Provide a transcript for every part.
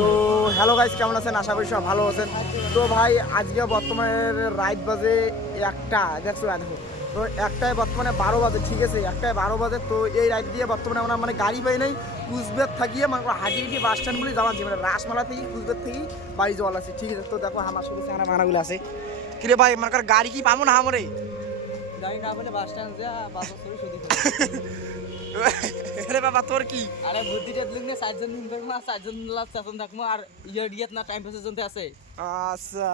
তো hello guys, কেমন আছেন? আশা করি সব ভালো আছেন। তো ভাই আজকে বর্তমানে রাইট বাজে একটা, দেখো দেখো। তো একটায় বর্তমানে 12 বাজে, ঠিক আছে, একটায় 12 বাজে। তো এই রাইট দিয়ে বর্তমানে আমরা মানে গাড়ি পাই নাই, কুচবিহার থাকিয়ে মানে হাটিয়ে বাস স্ট্যান্ডগুলি যাওয়া আছে, মানে রাসমালা থেকে কুচবিহার থেকেই বাড়ি যাওয়া আছে, ঠিক আছে। তো দেখো আমার সাথে সারা মানাগুলো আছে। কিরে ভাই, মানে গাড়ি কি পাবো না আমরে? গাড়ি না পেলে বাস স্ট্যান্ড যা বাস সরি সদি আরে বাবা তোর কি? আরে বুদ্ধিটা দিলুম না, 4 জন দিন থাকবো আর 4 জন লাভ চাচন থাকবো আর ইয়েট না টাইম পাসের জন্য আছে। আচ্ছা,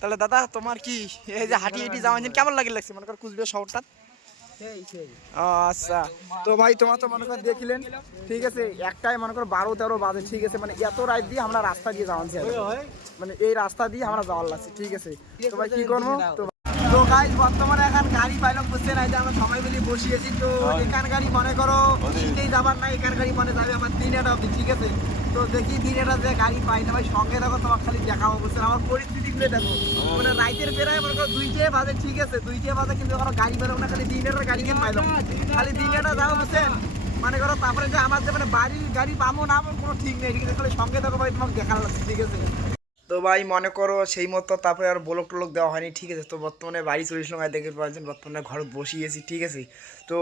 তাহলে দাদা তোমার কি এই যে হাঁটি হাঁটি যাওয়া কেমন লাগছে মনে কর কুচবিহার শহরটা? আচ্ছা, তো ভাই তোমার তো মনে কর দেখিলেন, ঠিক আছে, একটাই মনে করো 12-13 বাজে, ঠিক আছে, মানে এত রাত দিয়ে আমরা রাস্তা দিয়ে যাওয়া মানে এই রাস্তা দিয়ে আমরা যাওয়ার লাগছে, ঠিক আছে। তো ভাই কি করবো? তো গাইস বর্তমানে এখন গাড়ি পাইলাম, বুঝতে নাই যে আমরা সবাই মিলে বসিয়েছি। তো এখান গাড়ি মনে করো শীতেই যাবার না, এখান গাড়ি মনে যাবে আমার 3টা অব্দি, ঠিক আছে। তো দেখি 3টা যে গাড়ি পাই না ভাই, সঙ্গে দেখো তোমার খালি দেখাবো, বুঝছেন আমার পরিস্থিতিগুলো দেখো। মানে রাইতের বেলায় মনে করো 2টে বাজে, ঠিক আছে, 2টে বাজে, কিন্তু এখনো গাড়ি পেলাম না, খালি 3টার গাড়ি কেন পাইলাম, খালি 3টা যাবো, বুঝছেন। মনে করো তারপরে যে আমার যে মানে বাড়ির গাড়ি পাবো না আমার কোনো ঠিক নেই, ঠিক আছে, খালি সঙ্গে দেখো ভাই তোমাকে দেখার লাগছে, ঠিক আছে। তো ভাই মনে করো সেই মতো তারপরে আর ব্লক টলক দেওয়া হয়নি, ঠিক আছে। তো বর্তমানে বাড়ি চল্লিশ লোক দেখতে পাচ্ছেন, বর্তমানে ঘর বসিয়েছি, ঠিক আছে। তো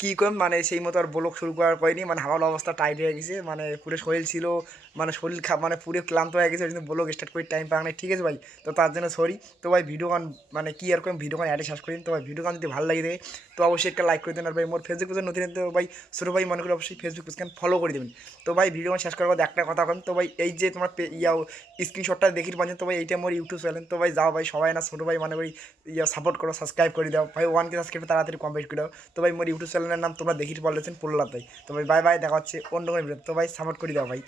কী করম, মানে সেই মতো আর ব্লক শুরু করার করিনি, মানে আমার অবস্থা টাইট হয়ে গেছে, মানে পুরো শরীর ছিল, মানে শরীর মানে পুরো ক্লান্ত হয়ে গেছে, কিন্তু ব্লক স্টার্ট করে টাইম পাওয়া নাই, ঠিক আছে ভাই। তো তার জন্য সরি। তো ভাই ভিডিও গান মানে কী আর করম, ভিডিও গান অ্যাডে শেষ করি। তো ভাই ভিডিও গান যদি ভালো লাগে দেয় তো অবশ্যই একটা লাইক করে দেবেন, আর ভাই মোর ফেসবুক পেজে নতুন তো ভাই ছোটো ভাই মনে করি অবশ্যই ফেসবুক পেজকে ফলো করে দেবেন। তো ভাই ভিডিও গান শেষ করার পর একটা কথা করেন, তো ভাই এই যে তোমার স্ক্রিনশটটা দেখি পাচ্ছেন, তো ভাই এইটা আমার ইউটিউব চ্যানেল। তো ভাই যাও ভাই সবাই না ছোটো ভাই মানে ভাই সাপোর্ট করো, সাবস্ক্রাইব করে দাও ভাই, 1K সাবস্ক্রাইব তাড়াতাড়ি কমপ্লিট করে দাও। তো ভাই মোর ইউটিউব চ্যানেলের নাম তোমরা দেখি বলেছেন পড়লাম তাই। তো ভাই বাই বাই, দেখা হচ্ছে অন্য কোনো ভিডিও। তো ভাই সাপোর্ট করে দাও ভাই।